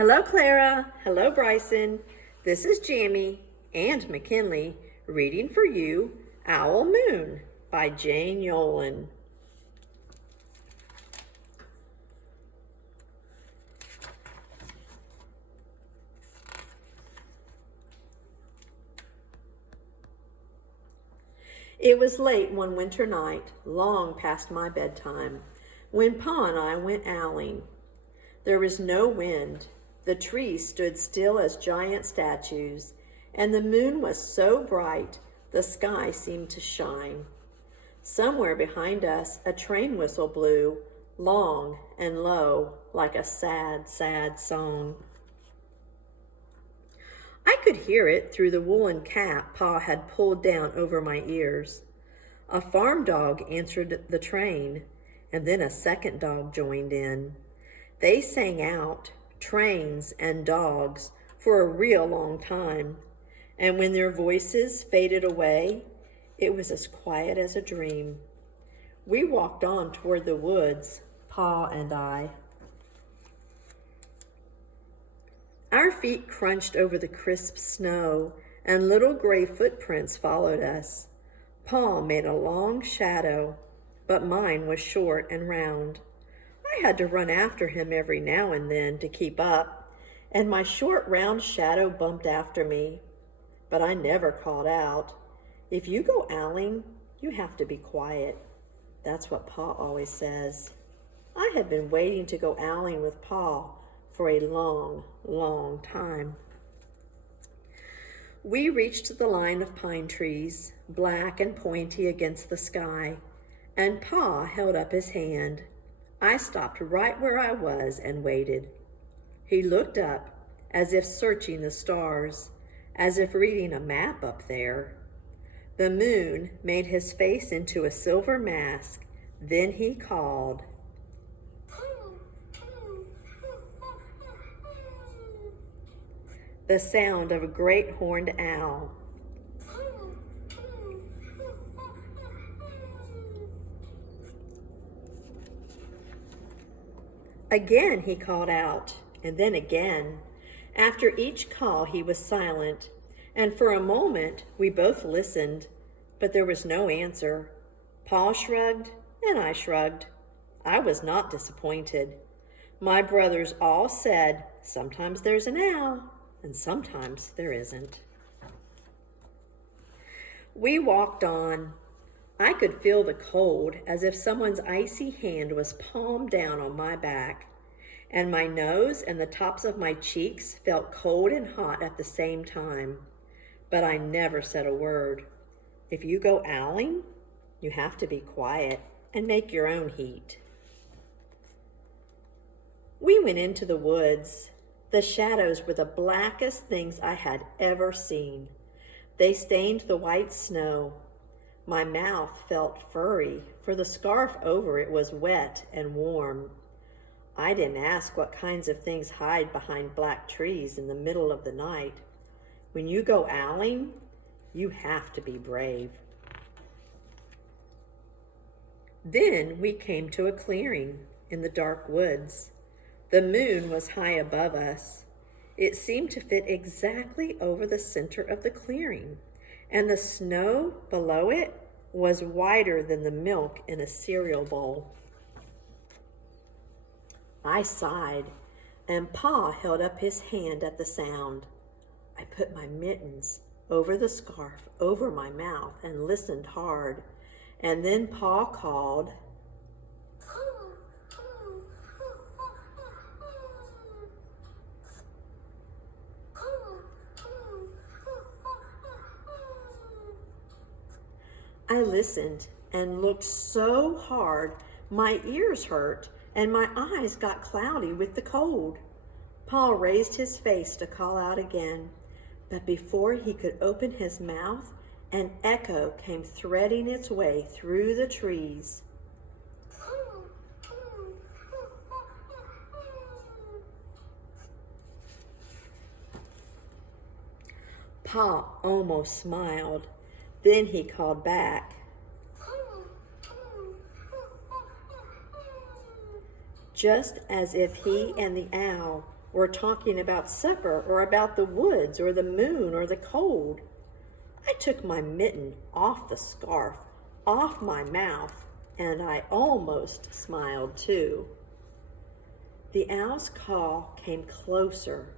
Hello, Clara. Hello, Bryson. This is Jamie and McKinley reading for you Owl Moon by Jane Yolen. It was late one winter night, long past my bedtime, when Pa and I went owling. There was no wind. The trees stood still as giant statues, and the moon was so bright the sky seemed to shine. Somewhere behind us a train whistle blew, long and low, like a sad, sad song. I could hear it through the woolen cap Pa had pulled down over my ears. A farm dog answered the train, and then a second dog joined in. They sang out, trains and dogs, for a real long time, and when their voices faded away, it was as quiet as a dream. We walked on toward the woods, Pa and I. Our feet crunched over the crisp snow, and little gray footprints followed us. Pa made a long shadow, but mine was short and round. I had to run after him every now and then to keep up, and my short round shadow bumped after me. But I never called out. If you go owling, you have to be quiet. That's what Pa always says. I had been waiting to go owling with Pa for a long, long time. We reached the line of pine trees, black and pointy against the sky, and Pa held up his hand. I stopped right where I was and waited. He looked up, as if searching the stars, as if reading a map up there. The moon made his face into a silver mask. Then he called. The sound of a great horned owl. Again he called out, and then again. After each call he was silent, and for a moment we both listened, but there was no answer. Pa shrugged, and I shrugged. I was not disappointed. My brothers all said, sometimes there's an owl, and sometimes there isn't. We walked on. I could feel the cold, as if someone's icy hand was palmed down on my back, and my nose and the tops of my cheeks felt cold and hot at the same time. But I never said a word. If you go owling, you have to be quiet and make your own heat. We went into the woods. The shadows were the blackest things I had ever seen. They stained the white snow. My mouth felt furry, for the scarf over it was wet and warm. I didn't ask what kinds of things hide behind black trees in the middle of the night. When you go owling, you have to be brave. Then we came to a clearing in the dark woods. The moon was high above us. It seemed to fit exactly over the center of the clearing, and the snow below it was whiter than the milk in a cereal bowl. I sighed, and Pa held up his hand at the sound. I put my mittens over the scarf over my mouth and listened hard, and then Pa called. I listened and looked so hard my ears hurt and my eyes got cloudy with the cold. Pa raised his face to call out again, but before he could open his mouth, an echo came threading its way through the trees. Pa almost smiled. Then he called back. Just as if he and the owl or talking about supper or about the woods or the moon or the cold. I took my mitten off the scarf, off my mouth, and I almost smiled too. The owl's call came closer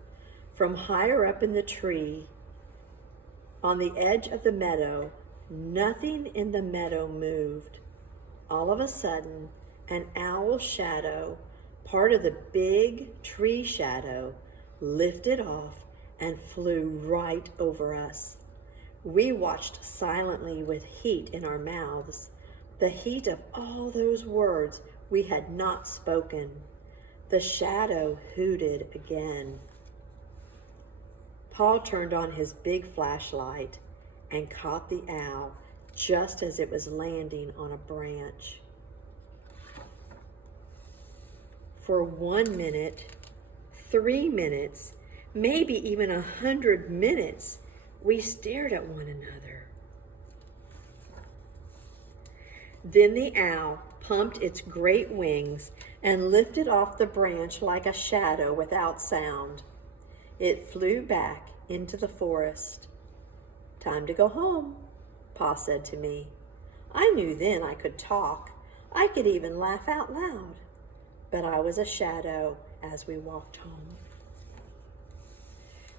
from higher up in the tree. On the edge of the meadow, nothing in the meadow moved. All of a sudden, an owl shadow, part of the big tree shadow, lifted off and flew right over us. We watched silently with heat in our mouths, the heat of all those words we had not spoken. The shadow hooted again. Paul turned on his big flashlight and caught the owl just as it was landing on a branch. For 1 minute, 3 minutes, maybe even 100 minutes, we stared at one another. Then the owl pumped its great wings and lifted off the branch like a shadow without sound. It flew back into the forest. "Time to go home," Pa said to me. I knew then I could talk. I could even laugh out loud. But I was a shadow as we walked home.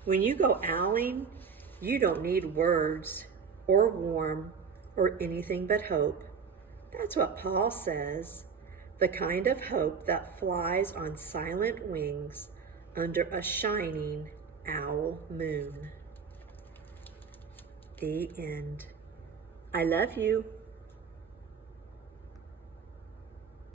When you go owling, you don't need words or warm or anything but hope. That's what Paul says, the kind of hope that flies on silent wings under a shining owl moon. The end. I love you.